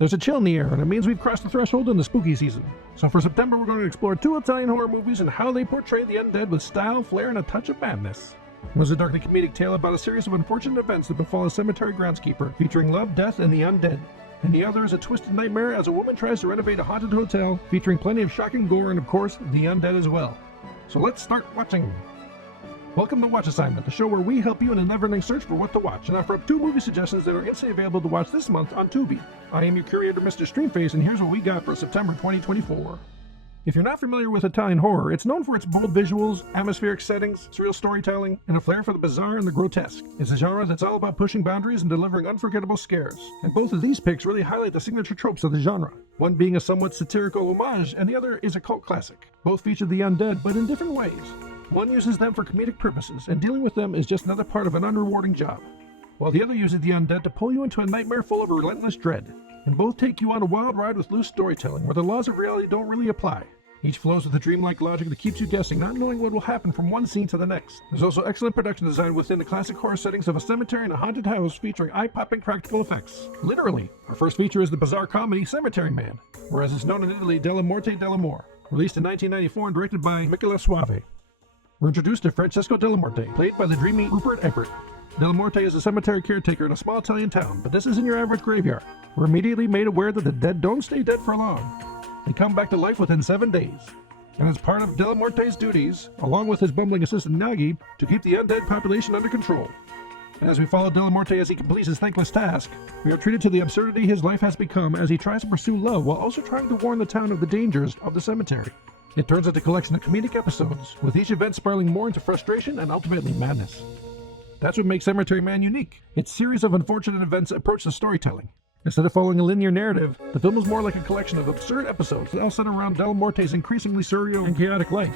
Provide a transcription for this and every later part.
There's a chill in the air, and it means we've crossed the threshold into spooky season. So for September, we're going to explore 2 Italian horror movies and how they portray the undead with style, flair, and a touch of madness. It was a darkly comedic tale about a series of unfortunate events that befall a cemetery groundskeeper, featuring love, death, and the undead. And the other is a twisted nightmare as a woman tries to renovate a haunted hotel, featuring plenty of shocking gore and, of course, the undead as well. So let's start watching! Welcome to Watch Assignment, the show where we help you in a never-ending search for what to watch, and offer up 2 movie suggestions that are instantly available to watch this month on Tubi. I am your curator, Mr. Streamface, and here's what we got for September 2024. If you're not familiar with Italian horror, it's known for its bold visuals, atmospheric settings, surreal storytelling, and a flair for the bizarre and the grotesque. It's a genre that's all about pushing boundaries and delivering unforgettable scares, and both of these picks really highlight the signature tropes of the genre, one being a somewhat satirical homage, and the other is a cult classic. Both feature the undead, but in different ways. One uses them for comedic purposes, and dealing with them is just another part of an unrewarding job, while the other uses the undead to pull you into a nightmare full of relentless dread. And both take you on a wild ride with loose storytelling, where the laws of reality don't really apply. Each flows with a dreamlike logic that keeps you guessing, not knowing what will happen from one scene to the next. There's also excellent production design within the classic horror settings of a cemetery and a haunted house featuring eye-popping practical effects. Literally. Our first feature is the bizarre comedy Cemetery Man, or as it's known in Italy, Della Morte della More, released in 1994 and directed by Michela Soave. We're introduced to Francesco Della Morte, played by the dreamy Rupert Everett. Della Morte is a cemetery caretaker in a small Italian town, but this isn't your average graveyard. We're immediately made aware that the dead don't stay dead for long. They come back to life within 7 days. And as part of Della Morte's duties, along with his bumbling assistant Nagi, to keep the undead population under control. And as we follow Della Morte as he completes his thankless task, we are treated to the absurdity his life has become as he tries to pursue love while also trying to warn the town of the dangers of the cemetery. It turns into a collection of comedic episodes, with each event spiraling more into frustration and ultimately madness. That's what makes Cemetery Man unique. Its series of unfortunate events approach the storytelling. Instead of following a linear narrative, the film is more like a collection of absurd episodes that all center around Della Morte's increasingly surreal and chaotic life.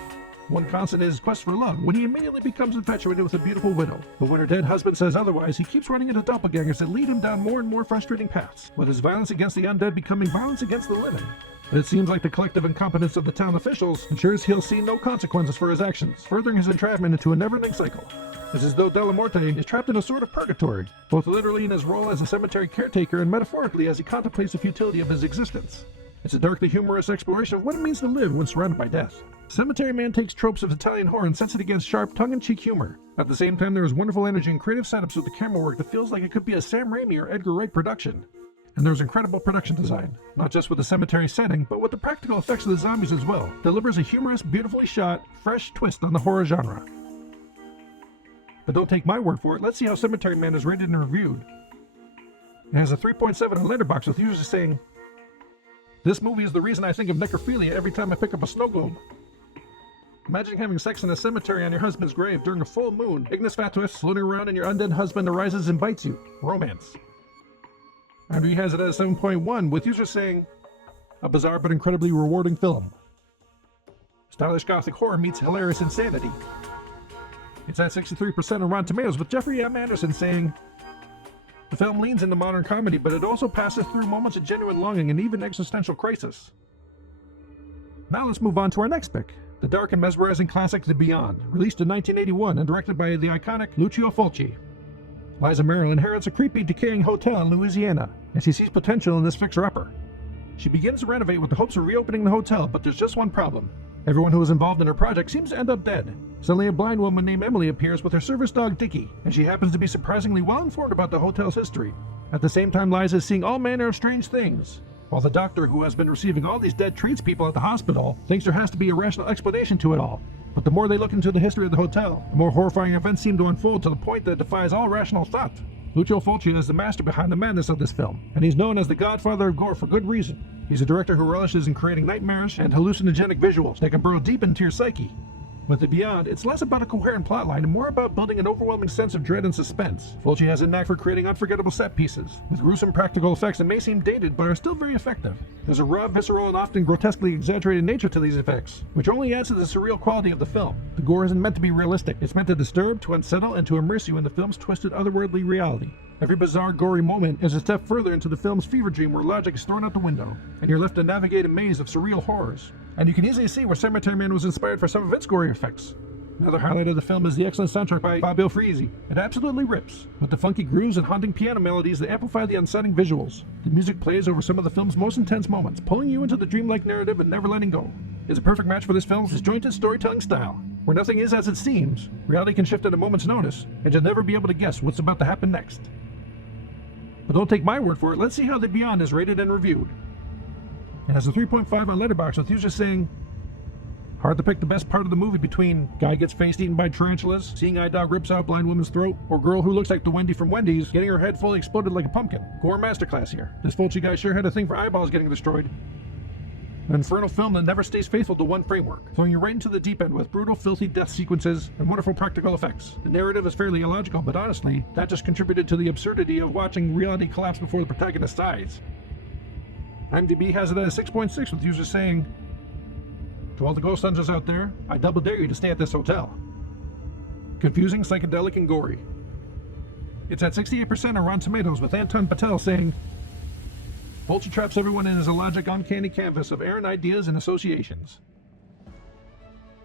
One constant is his quest for love, when he immediately becomes infatuated with a beautiful widow. But when her dead husband says otherwise, he keeps running into doppelgangers that lead him down more and more frustrating paths, with his violence against the undead becoming violence against the living. But it seems like the collective incompetence of the town officials ensures he'll see no consequences for his actions, furthering his entrapment into a never-ending cycle. It's as though Della Morte is trapped in a sort of purgatory, both literally in his role as a cemetery caretaker and metaphorically as he contemplates the futility of his existence. It's a darkly humorous exploration of what it means to live when surrounded by death. Cemetery Man takes tropes of Italian horror and sets it against sharp, tongue-in-cheek humor. At the same time, there is wonderful energy and creative setups with the camera work that feels like it could be a Sam Raimi or Edgar Wright production. And there's incredible production design, not just with the cemetery setting, but with the practical effects of the zombies as well. Delivers a humorous, beautifully shot, fresh twist on the horror genre. But don't take my word for it, let's see how Cemetery Man is rated and reviewed. It has a 3.7 on Letterboxd, with users saying, "This movie is the reason I think of necrophilia every time I pick up a snow globe. Imagine having sex in a cemetery on your husband's grave during a full moon, ignis fatuus, floating around and your undead husband arises and bites you. Romance." And he has it at a 7.1, with users saying, "A bizarre but incredibly rewarding film. Stylish gothic horror meets hilarious insanity." It's at 63% on Rotten Tomatoes, with Jeffrey M. Anderson saying, "The film leans into modern comedy, but it also passes through moments of genuine longing and even existential crisis." Now let's move on to our next pick, the dark and mesmerizing classic The Beyond, released in 1981 and directed by the iconic Lucio Fulci. Liza Merrill inherits a creepy, decaying hotel in Louisiana, and she sees potential in this fixer-upper. She begins to renovate with the hopes of reopening the hotel, but there's just one problem. Everyone who was involved in her project seems to end up dead. Suddenly a blind woman named Emily appears with her service dog Dickie, and she happens to be surprisingly well informed about the hotel's history. At the same time, Liza is seeing all manner of strange things, while the doctor, who has been receiving all these dead tradespeople at the hospital, thinks there has to be a rational explanation to it all. But the more they look into the history of the hotel, the more horrifying events seem to unfold to the point that it defies all rational thought. Lucio Fulci is the master behind the madness of this film, and he's known as the godfather of gore for good reason. He's a director who relishes in creating nightmarish and hallucinogenic visuals that can burrow deep into your psyche. With The Beyond, it's less about a coherent plotline and more about building an overwhelming sense of dread and suspense. Fulci has a knack for creating unforgettable set pieces, with gruesome practical effects that may seem dated but are still very effective. There's a raw, visceral, and often grotesquely exaggerated nature to these effects, which only adds to the surreal quality of the film. The gore isn't meant to be realistic, it's meant to disturb, to unsettle, and to immerse you in the film's twisted, otherworldly reality. Every bizarre, gory moment is a step further into the film's fever dream where logic is thrown out the window, and you're left to navigate a maze of surreal horrors. And you can easily see where Cemetery Man was inspired for some of its gory effects. Another highlight of the film is the excellent soundtrack by Fabio Frizzi. It absolutely rips, with the funky grooves and haunting piano melodies that amplify the unsettling visuals. The music plays over some of the film's most intense moments, pulling you into the dreamlike narrative and never letting go. It's a perfect match for this film's disjointed storytelling style, where nothing is as it seems, reality can shift at a moment's notice, and you'll never be able to guess what's about to happen next. But don't take my word for it, let's see how The Beyond is rated and reviewed. It has a 3.5 on Letterboxd, with users saying, hard to pick the best part of the movie between guy gets face eaten by tarantulas, seeing eye dog rips out blind woman's throat, or girl who looks like the Wendy from Wendy's getting her head fully exploded like a pumpkin. Gore masterclass here. This Fulci guy sure had a thing for eyeballs getting destroyed. An infernal film that never stays faithful to one framework, throwing you right into the deep end with brutal, filthy death sequences and wonderful practical effects. The narrative is fairly illogical, but honestly, that just contributed to the absurdity of watching reality collapse before the protagonist's eyes. IMDb has it at a 6.6, with users saying, to all the ghost hunters out there, I double dare you to stay at this hotel. Confusing, psychedelic, and gory. It's at 68% on Rotten Tomatoes, with Anton Patel saying, Fulci traps everyone in his illogic, uncanny canvas of errant ideas and associations.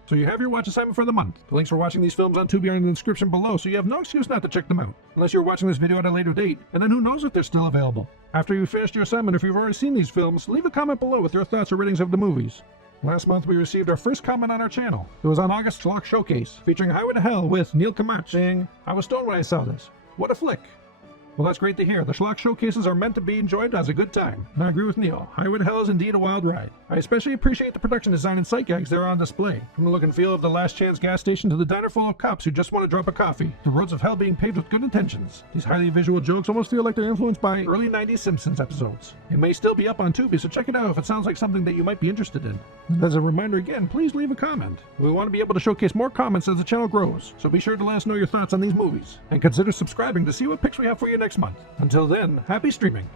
So you have your watch assignment for the month. The links for watching these films on Tubi are in the description below, so you have no excuse not to check them out. Unless you're watching this video at a later date, and then who knows if they're still available. After you've finished your assignment, if you've already seen these films, leave a comment below with your thoughts or ratings of the movies. Last month we received our first comment on our channel. It was on August Schlock Showcase, featuring Highway to Hell with Neil Kamach saying, I was stoned when I saw this. What a flick. Well, that's great to hear. The Schlock Showcases are meant to be enjoyed as a good time. And I agree with Neil. Highway to Hell is indeed a wild ride. I especially appreciate the production design and sight gags that are on display. From the look and feel of the Last Chance gas station to the diner full of cops who just want to drop a coffee, the roads of hell being paved with good intentions. These highly visual jokes almost feel like they're influenced by early 90s Simpsons episodes. It may still be up on Tubi, so check it out if it sounds like something that you might be interested in. And as a reminder again, please leave a comment. We want to be able to showcase more comments as the channel grows, so be sure to let us know your thoughts on these movies. And consider subscribing to see what picks we have for you next month. Until then, happy streaming!